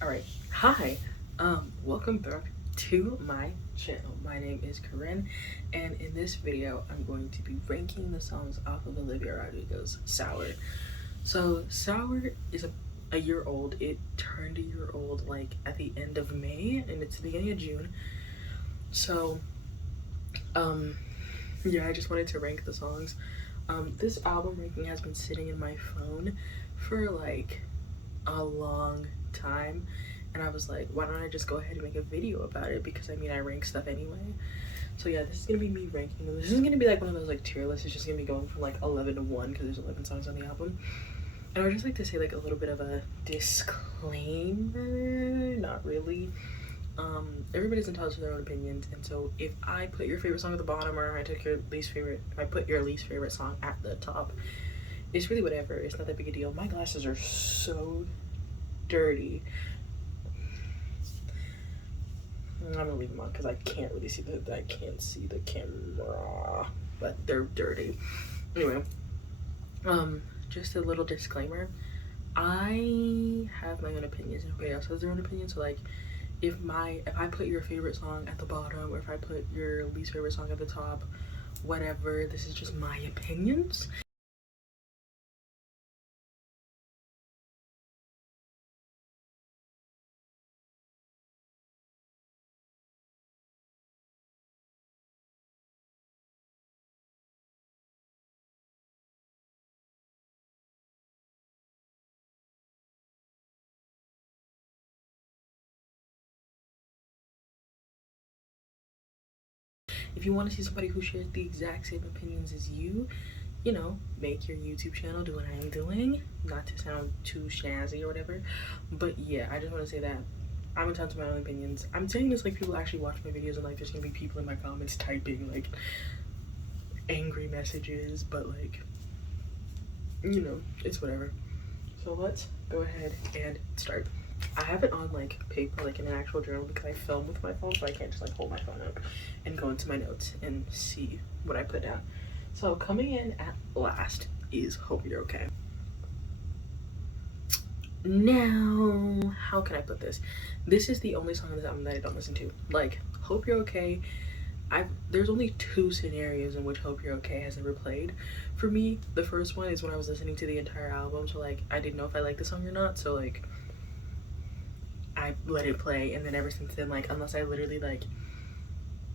Alright, hi, welcome back to my channel. My name is Corinne, and in this video, I'm going to be ranking the songs off of Olivia Rodrigo's Sour. So, Sour is a year old. It turned a year old like at the end of May, and it's the beginning of June. So, yeah, I just wanted to rank the songs. This album ranking has been sitting in my phone for like a long time, and I was like, why don't I just go ahead and make a video about it, because I mean I rank stuff anyway. So yeah, this is gonna be me ranking them. This is gonna be like one of those like tier lists. It's just gonna be going from like 11 to 1 because there's 11 songs on the album. And I would just like to say like a little bit of a disclaimer. Not really. Everybody's entitled to their own opinions, and so if I put your favorite song at the bottom, or if I put your least favorite song at the top, it's really whatever. It's not that big a deal. My glasses are so dirty. I'm gonna leave them on because I can't really see I can't see the camera, but they're dirty. Anyway, just a little disclaimer. I have my own opinions, and everybody else has their own opinions. So like, if I put your favorite song at the bottom, or if I put your least favorite song at the top, whatever, this is just my opinions. If you want to see somebody who shares the exact same opinions as you know, make your YouTube channel, do what I am doing. Not to sound too snazzy or whatever, but yeah, I just want to say that I'm entitled to my own opinions. I'm saying this like people actually watch my videos, and like there's gonna be people in my comments typing like angry messages, but like, you know, it's whatever. So let's go ahead and start. I have it on like paper, like in an actual journal, because I film with my phone, so I can't just like hold my phone up and go into my notes and see what I put down. So coming in at last is Hope You're Okay. Now, how can I put this? This is the only song on this album that I don't listen to. Like, Hope You're Okay, there's only two scenarios in which Hope You're Okay has ever played for me. The first one is when I was listening to the entire album, so like I didn't know if I liked the song or not, so like I let it play, and then ever since then, like, unless I literally like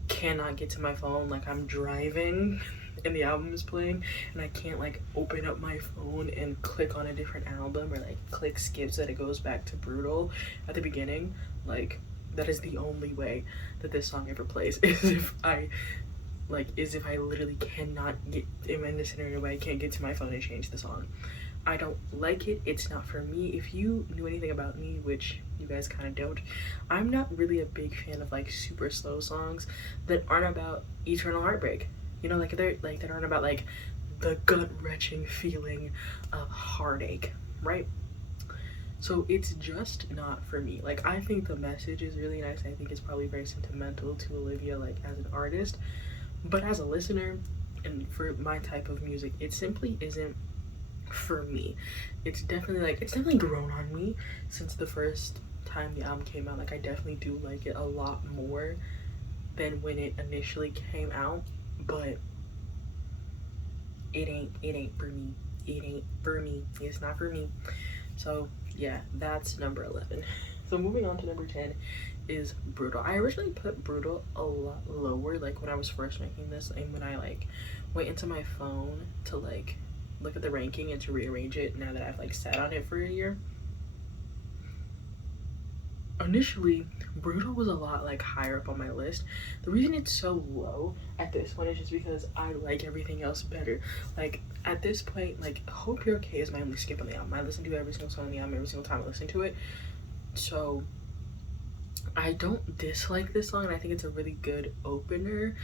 cannot get to my phone, like I'm driving and the album is playing and I can't like open up my phone and click on a different album, or like click skip so that it goes back to Brutal at the beginning, like that is the only way that this song ever plays, is if I literally cannot get in this scenario where I can't get to my phone and change the song. I don't like it. It's not for me. If you knew anything about me, which you guys kind of don't, I'm not really a big fan of like super slow songs that aren't about eternal heartbreak. You know, like they're like that aren't about like the gut-wrenching feeling of heartache, right? So it's just not for me. Like, I think the message is really nice. I think it's probably very sentimental to Olivia, like as an artist, but as a listener and for my type of music, it simply isn't for me. It's definitely grown on me since the first time the album came out. Like, I definitely do like it a lot more than when it initially came out, but it ain't for me. It ain't for me. It's not for me. So yeah, that's number 11. So moving on to number 10 is Brutal. I originally put Brutal a lot lower, like when I was first making this, and when I like went into my phone to like look at the ranking and to rearrange it now that I've like sat on it for a year. Initially, Brutal was a lot like higher up on my list. The reason it's so low at this point is just because I like everything else better. Like at this point, like Hope You're Okay is my only skip on the album. I listen to every single song on the album every single time I listen to it. So I don't dislike this song, and I think it's a really good opener,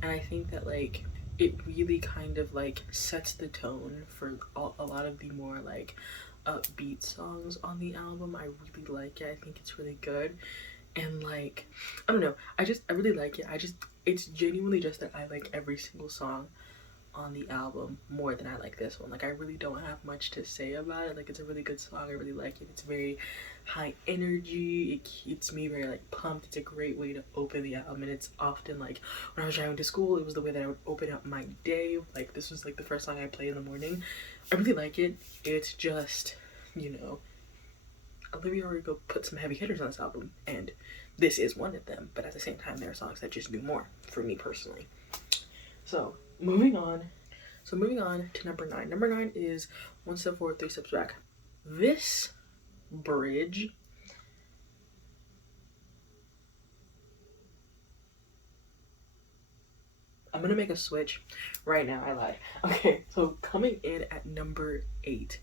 and I think that like it really kind of like sets the tone for a lot of the more like upbeat songs on the album. I really like it. I think it's really good, and like I don't know, I really like it. It's genuinely just that I like every single song on the album more than I like this one. Like, I really don't have much to say about it. Like, it's a really good song. I really like it. It's very high energy. It keeps me very like pumped. It's a great way to open the album, and it's often like when I was driving to school, it was the way that I would open up my day. Like, this was like the first song I played in the morning. I really like it. It's just, you know, Olivia Rodrigo put some heavy hitters on this album, and this is one of them. But at the same time, there are songs that just do more for me personally. So moving on to number 9. Number 9 is One Step Forward, Three Steps Back. This bridge, I'm gonna make a switch right now. I lied. Okay, so coming in at number 8,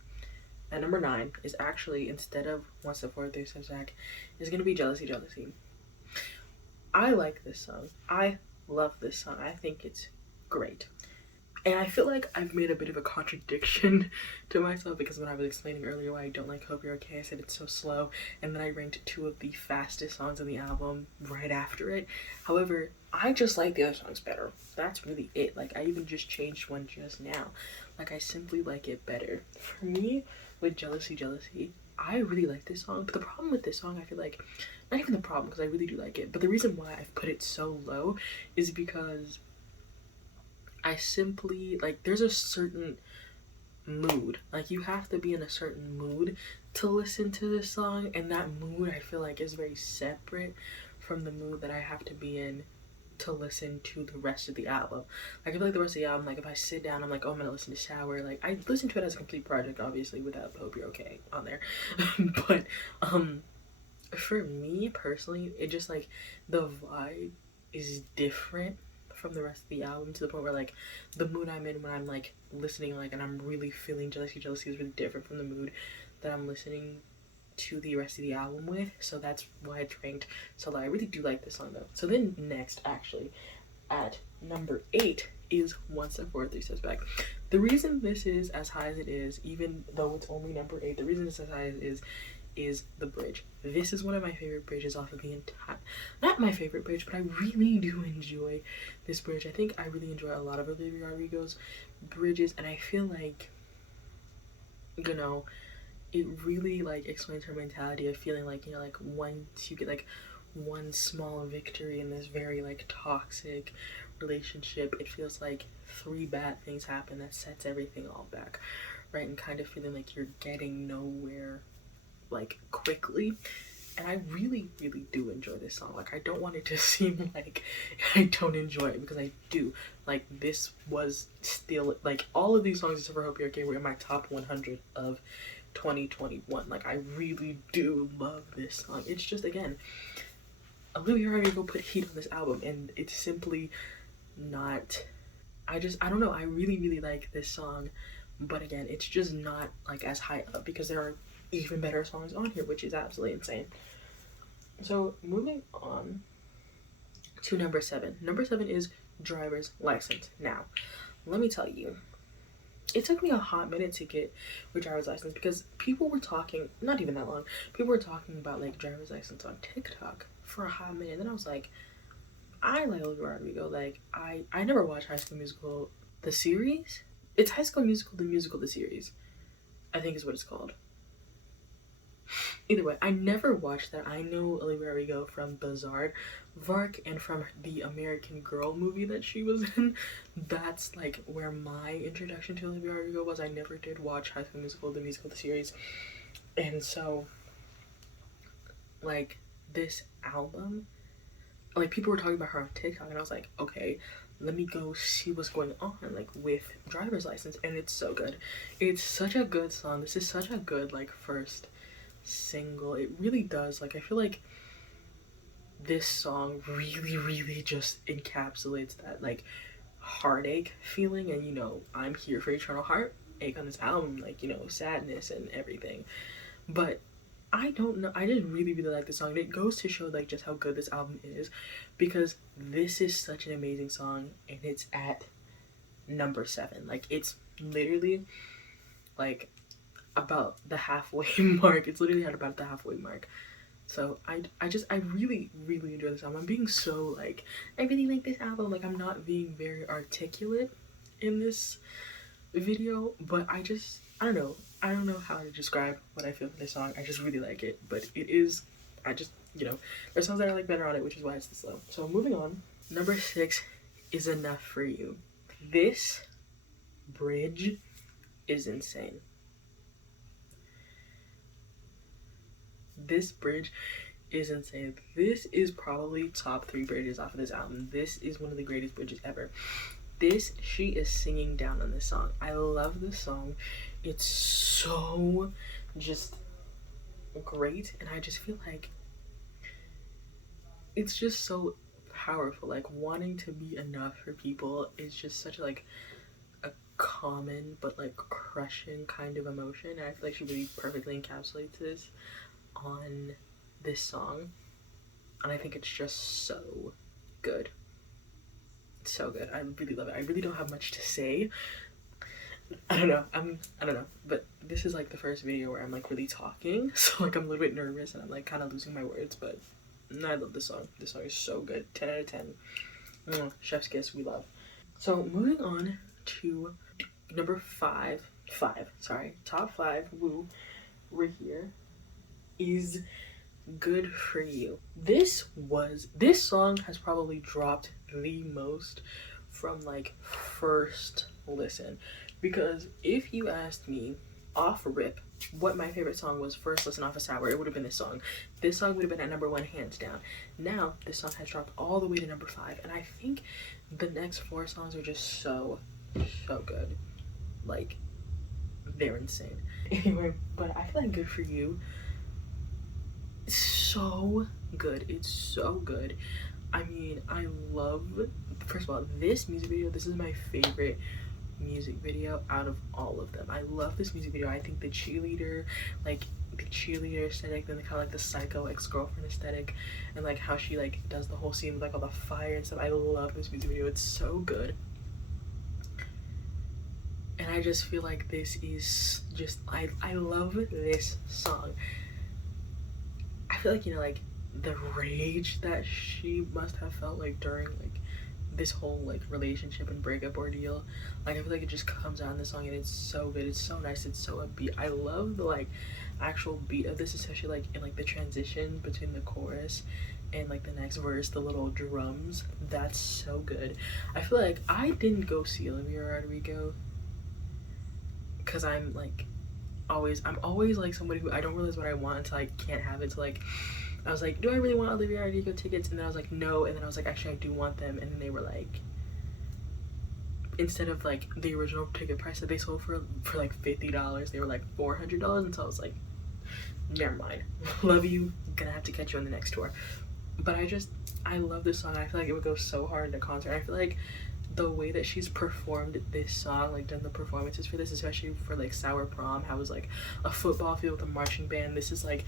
at number 9 is actually, instead of One Step Forward, Three Steps Back, is gonna be Jealousy, Jealousy. I like this song. I love this song. I think it's great. And I feel like I've made a bit of a contradiction to myself, because when I was explaining earlier why I don't like Hope You're Okay, I said it's so slow, and then I ranked 2 of the fastest songs on the album right after it. However, I just like the other songs better. That's really it. Like, I even just changed one just now. Like, I simply like it better. For me, with Jealousy, Jealousy, I really like this song, but the problem with this song, I feel like, not even the problem, because I really do like it, but the reason why I've put it so low is because I simply, like, there's a certain mood. Like, you have to be in a certain mood to listen to this song, and that mood, I feel like, is very separate from the mood that I have to be in to listen to the rest of the album. Like, I feel like the rest of the album, like, if I sit down, I'm like, oh, I'm gonna listen to Shower. Like, I listen to it as a complete project, obviously, without Hope You're Okay on there. But, for me, personally, it just, like, the vibe is different from the rest of the album, to the point where, like, the mood I'm in when I'm like listening, like, and I'm really feeling Jealousy, Jealousy is really different from the mood that I'm listening to the rest of the album with. So that's why it's ranked so low. I really do like this song though. So then next, actually, at number 8 is One Step Forward, Three Steps Back. The reason this is as high as it is, even though it's only number 8, the reason it's as high as it is the bridge. This is one of my favorite bridges off of the entire, not my favorite bridge, but I really do enjoy this bridge. I think I really enjoy a lot of Olivia Rodrigo's bridges, and I feel like, you know, it really like explains her mentality of feeling like, you know, like once you get like one small victory in this very like toxic relationship, it feels like 3 bad things happen that sets everything all back, right? And kind of feeling like you're getting nowhere like quickly. And I really do enjoy this song. Like, I don't want it to seem like I don't enjoy it, because I do. Like, this was still, like, all of these songs except for Hope You're Okay were in my top 100 of 2021. Like, I really do love this song. It's just, again, Olivia Rodrigo put heat on this album, and it's simply not, I don't know, I really like this song, but again, it's just not like as high up, because there are even better songs on here, which is absolutely insane. So moving on to number 7. Number 7 is Driver's License. Now, let me tell you, it took me a hot minute to get with Driver's License, because people were talking, not even that long, people were talking about like Driver's License on TikTok for a hot minute. And then I was like, I like Olivia Rodrigo. Like, I never watched High School Musical, the series. It's High School Musical, the series, I think is what it's called. Either way, I never watched that. I know Olivia Rodrigo from Bizarre Vark and from the American Girl movie that she was in. That's like where my introduction to Olivia Rodrigo was. I never did watch High School Musical, the series. And so, like, this album, like, people were talking about her on TikTok, and I was like, okay, let me go see what's going on, like, with Driver's License. And it's so good. It's such a good song. This is such a good, like, first single. It really does. Like, I feel like this song really just encapsulates that like heartache feeling, and, you know, I'm here for eternal heartache on this album, like, you know, sadness and everything. But I don't know, I just really like this song, and it goes to show like just how good this album is, because this is such an amazing song, and it's at number 7. Like, it's literally like about the halfway mark. It's literally at about the halfway mark. So I really enjoy this album. I'm being so like, I really like this album. Like, I'm not being very articulate in this video, but I don't know. I don't know how to describe what I feel for this song. I just really like it, but it is, I just, you know, there's songs that I like better on it, which is why it's this low. So moving on, number 6 is Enough For You. This bridge is insane. This bridge is insane. This is probably top 3 bridges off of this album. This is one of the greatest bridges ever. This, she is singing down on this song. I love this song. It's so just great, and I just feel like it's just so powerful. Like, wanting to be enough for people is just such like a common but like crushing kind of emotion, and I feel like she really perfectly encapsulates this on this song, and I think it's just so good. It's so good. I really love it. I really don't have much to say. I don't know, but this is like the first video where I'm like really talking, so like I'm a little bit nervous and I'm like kind of losing my words, but I love this song. This song is so good. 10 out of 10. Chef's kiss, we love. So moving on to number 5, top 5, woo, we're here, is Good For You. This song has probably dropped the most from like first listen, because if you asked me off rip what my favorite song was first listen off of Sour, it would have been this song. This song would have been at number 1 hands down. Now this song has dropped all the way to number 5, and I think the next 4 songs are just so good. Like, they're insane. Anyway, but I feel like Good For You, so good. It's so good. I mean, I love, first of all, this music video. This is my favorite music video out of all of them. I love this music video. I think the cheerleader, like the cheerleader aesthetic, then the kind of like the psycho ex-girlfriend aesthetic, and like how she like does the whole scene with like all the fire and stuff. I love this music video. It's so good. And I just feel like this is just, I love this song. I feel like, you know, like the rage that she must have felt like during like this whole like relationship and breakup ordeal, like I feel like it just comes out in the song, and it's so good. It's so nice. It's so upbeat. I love the like actual beat of this, especially like in like the transition between the chorus and like the next verse, the little drums. That's so good. I feel like I didn't go see Olivia Rodrigo because I'm always like somebody who I don't realize what I want until I can't have it. So like I was like, do I really want Olivia Rodrigo tickets? And then I was like, no. And then I was like, actually I do want them. And then they were like, instead of like the original ticket price that they sold for like $50, they were like $400. And so I was like, never mind. Love you, gonna have to catch you on the next tour. But I love this song. I feel like it would go so hard in a concert. I feel like the way that she's performed this song, like done the performances for this, especially for like Sour Prom, how it was like a football field with a marching band. This is like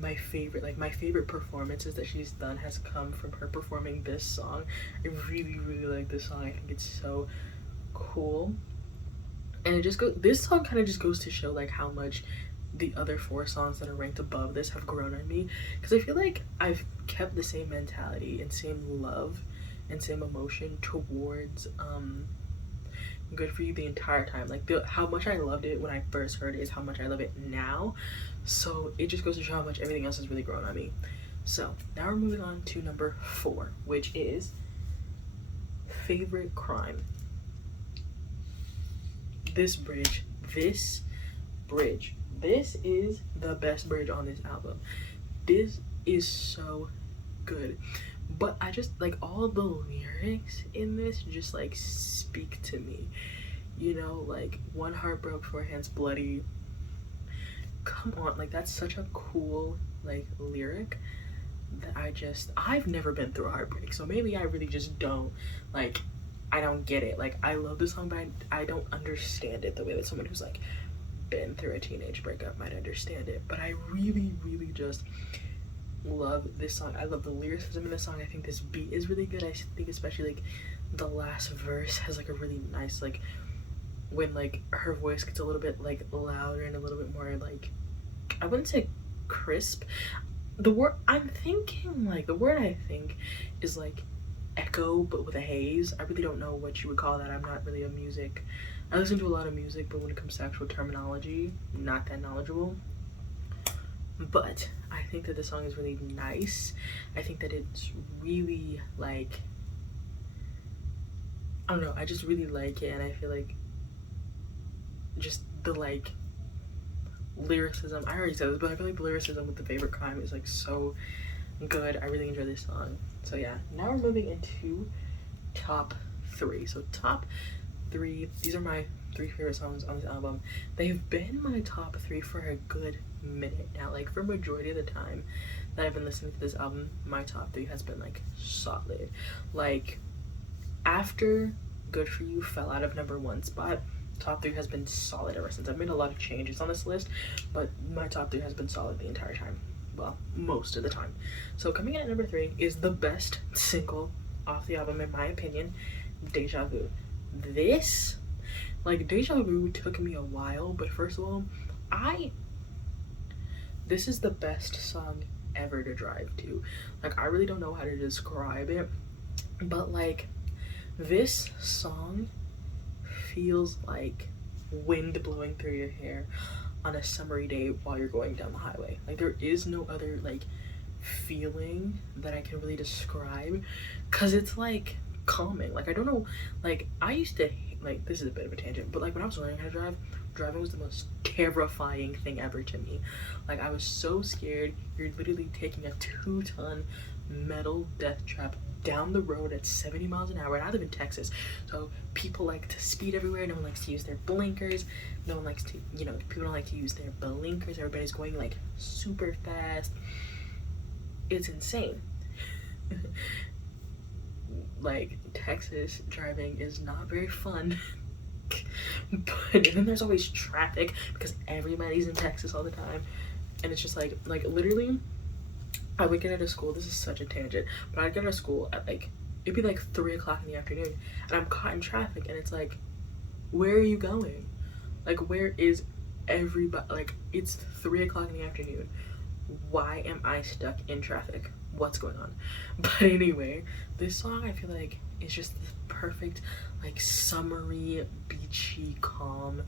my favorite performances that she's done has come from her performing this song. I really like this song. I think it's so cool, and this song kind of just goes to show like how much the other 4 songs that are ranked above this have grown on me, because I feel like I've kept the same mentality and same love and same emotion towards Good For You the entire time. Like how much I loved it when I first heard it is how much I love it now. So it just goes to show how much everything else has really grown on me. So now we're moving on to number 4, which is Favorite Crime. This is the best bridge on this album. This is so good. But I just like all the lyrics in this just like speak to me, you know, like one heart broke, 4 hands bloody. Come on, like that's such a cool like lyric that I've never been through a heartbreak, so maybe I really just don't like, I don't get it. Like I love this song, but I don't understand it the way that someone who's like been through a teenage breakup might understand it. But I really just love this song. I love the lyricism in this song. I think this beat is really good. I think especially like the last verse has like a really nice, like when like her voice gets a little bit like louder and a little bit more like, I wouldn't say crisp. The word I think is like echo but with a haze. I really don't know what you would call that. I'm not really a music, I listen to a lot of music, but when it comes to actual terminology, not that knowledgeable. But I think that the song is really nice. I think that it's really like, I don't know, I just really like it, and I feel like just the like lyricism, I already said this, but I feel like the lyricism with the favorite crime is like so good. I really enjoy this song. So yeah, now we're moving into top 3. So top 3, these are my 3 favorite songs on this album. They've been my top 3 for a good minute now. Like for majority of the time that I've been listening to this album, my top 3 has been like solid. Like after Good For You fell out of #1 spot, top 3 has been solid ever since. I've made a lot of changes on this list, but my top 3 has been solid the entire time. Well, most of the time. So coming in at number 3 is the best single off the album in my opinion, Deja Vu. This, like, Deja Vu took me a while, but first of all, this is the best song ever to drive to. Like, I really don't know how to describe it, but like, this song feels like wind blowing through your hair on a summery day while you're going down the highway. Like, there is no other like feeling that I can really describe, because it's like calming. Like, I don't know, like I used to like, this is a bit of a tangent, but like when I was learning how to drive, driving was the most terrifying thing ever to me. Like, I was so scared. You're literally taking a 2-ton metal death trap down the road at 70 miles an hour, and I live in Texas, so people like to speed everywhere. No one likes to use their blinkers. No one likes to, you know, people don't like to use their blinkers. Everybody's going like super fast. It's insane. Like, Texas driving is not very fun. But and then there's always traffic because everybody's in Texas all the time, and it's just like literally I would get out of school, this is such a tangent, but I'd get out of school at like, it'd be like 3 o'clock in the afternoon, and I'm caught in traffic, and it's like, where are you going? Like, where is everybody? Like, it's 3 o'clock in the afternoon. Why am I stuck in traffic? What's going on? But anyway, this song I feel like is just the perfect, like, summery, beachy, calm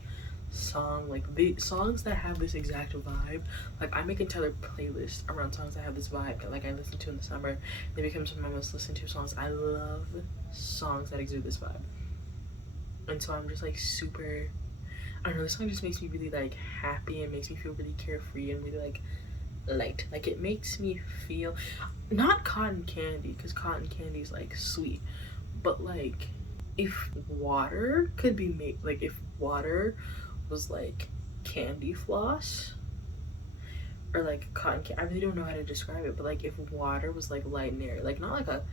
song. Like, the songs that have this exact vibe, like, I make entire playlists around songs that have this vibe that like I listen to in the summer. They become some of my most listened to songs. I love songs that exude this vibe, and so I'm just like super, I don't know, this song just makes me really like happy and makes me feel really carefree and really like light. Like, it makes me feel not cotton candy, because cotton candy is like sweet, but like if water could be made, like if water was like candy floss, or like cotton candy, I really don't know how to describe it, but like if water was like light and airy, like not like a,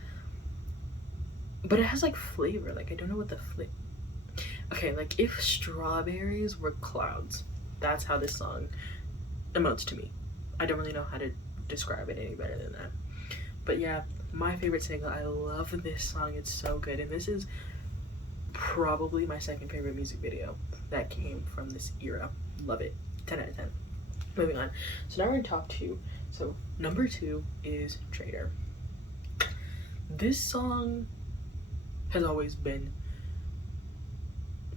but it has like flavor, like I don't know what the flavor, okay, like if strawberries were clouds, that's how this song emotes to me. I don't really know how to describe it any better than that. But yeah, my favorite single, I love this song, it's so good, and this is probably my second favorite music video that came from this era. Love it. 10 out of 10. Moving on. So now we're in top 2. So number 2 is Traitor. This song has always been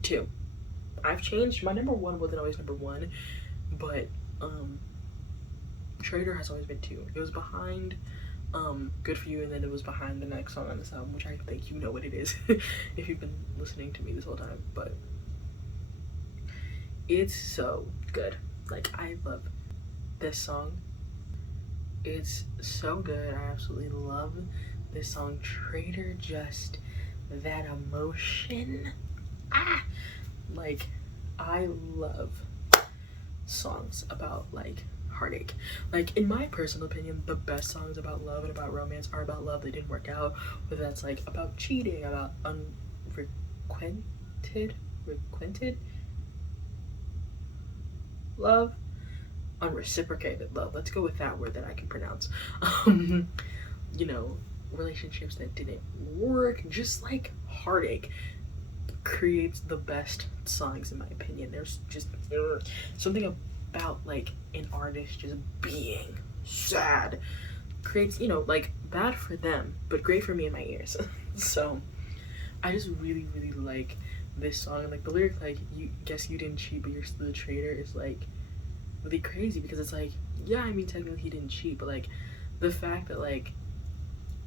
2. I've changed, my number 1 wasn't always number 1, but Traitor has always been 2. It was behind Good For You, and then it was behind the next song on this album, which I think you know what it is if you've been listening to me this whole time. But it's so good. Like, I love this song. It's so good. I absolutely love this song. Traitor, just that emotion. Like, I love songs about like heartache. Like, in my personal opinion, the best songs about love and about romance are about love that didn't work out, whether that's like about cheating, about unrequited love, unreciprocated love, let's go with that word that I can pronounce. You know, relationships that didn't work, just like heartache creates the best songs in my opinion. There's just something about like an artist just being sad creates, you know, like bad for them but great for me in my ears. So I just really like this song, and like the lyric, like, you guess you didn't cheat but you're still a traitor, is like really crazy, because it's like, yeah, I mean technically he didn't cheat, but like the fact that like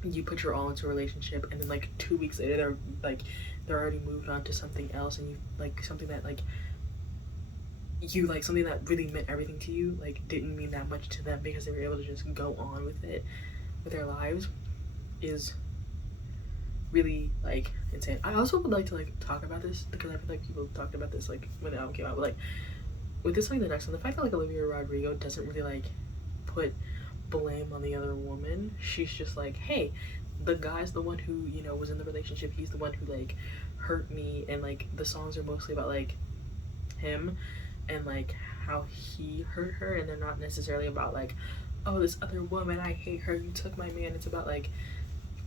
you put your all into a relationship and then like 2 weeks later they're already moved on to something else, and you like something that like you like something that really meant everything to you like didn't mean that much to them because they were able to just go on with it with their lives, is really like insane. I also would like to like talk about this because I feel like people talked about this like when the album came out, but like with this, like the next one, the fact that like Olivia Rodrigo doesn't really like put blame on the other woman. She's just like, hey, the guy's the one who, you know, was in the relationship, he's the one who like hurt me, and like the songs are mostly about like him and like how he hurt her, and they're not necessarily about like, oh, this other woman, I hate her, you took my man. It's about like,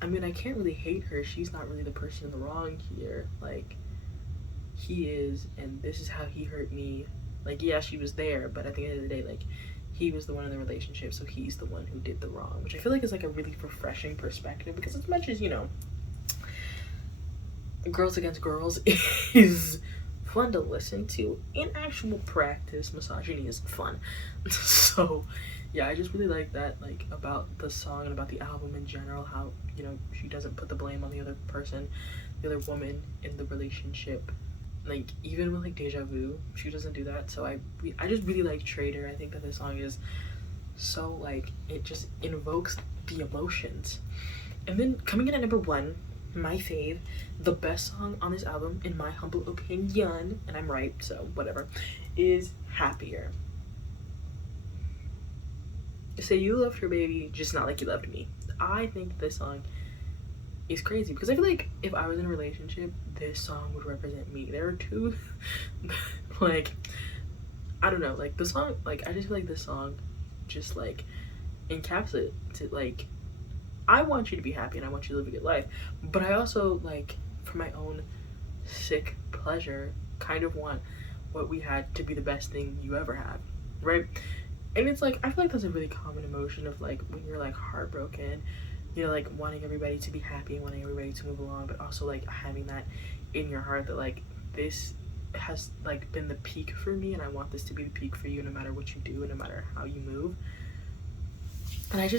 I mean, I can't really hate her, she's not really the person in the wrong here, like he is, and this is how he hurt me. Like, yeah, she was there, but at the end of the day, like he was the one in the relationship, so he's the one who did the wrong, which I feel like is like a really refreshing perspective, because as much as, you know, Girls Against Girls is fun to listen to, in actual practice misogyny isn't fun. So yeah, I just really like that, like about the song and about the album in general, how, you know, she doesn't put the blame on the other person, the other woman in the relationship. Like even with like Deja Vu, she doesn't do that. So I just really like Traitor. I think that this song is so like, it just invokes the emotions. And then coming in at number 1, my fave, the best song on this album in my humble opinion, and I'm right, so whatever, is Happier. Say you loved your baby, just not like you loved me. I think this song is crazy because I feel like if I was in a relationship, this song would represent me. There are two like, I don't know, like the song, like I just feel like this song just like encapsulates it. Like, I want you to be happy and I want you to live a good life, but I also, like, for my own sick pleasure, kind of want what we had to be the best thing you ever had, right? And it's like, I feel like that's a really common emotion of like when you're like heartbroken, you know, like wanting everybody to be happy and wanting everybody to move along, but also like having that in your heart that like this has like been the peak for me and I want this to be the peak for you, no matter what you do and no matter how you move. And I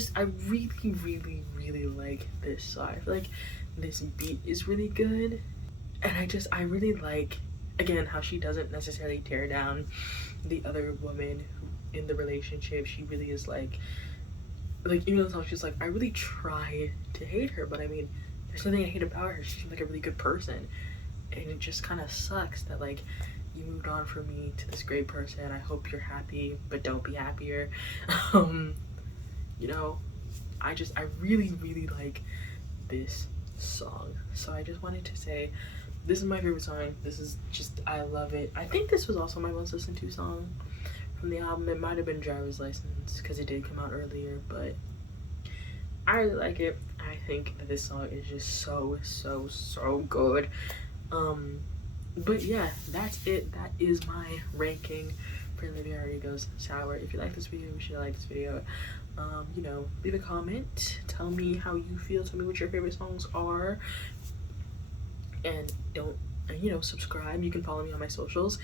really like this song. I feel like this beat is really good, and I really like, again, how she doesn't necessarily tear down the other woman who in the relationship. She really is like even though she's like, I really try to hate her, but I mean, there's nothing I hate about her. She's like a really good person, and it just kind of sucks that like you moved on from me to this great person. I hope you're happy, but don't be happier. You know, I really like this song. So I just wanted to say this is my favorite song. This is just, I love it. I think this was also my most listened to song from the album. It might have been Driver's License because it did come out earlier, but I really like it. I think that this song is just so good. But yeah, that's it. That is my ranking for Olivia Rodrigo's Sour. If you like this video, you should like this video. You know, leave a comment, tell me how you feel, tell me what your favorite songs are, and don't, you know, subscribe. You can follow me on my socials.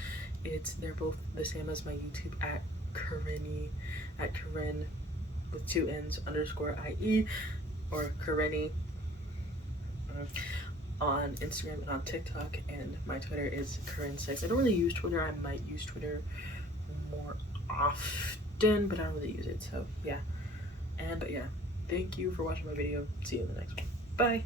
They're both the same as my YouTube, at Karennie, at Karen with 2 N's _ IE, or Karennie on Instagram and on TikTok, and my Twitter is Karen6. I don't really use Twitter. I might use Twitter more often, but I don't really use it, so yeah. But yeah, thank you for watching my video. See you in the next one. Bye.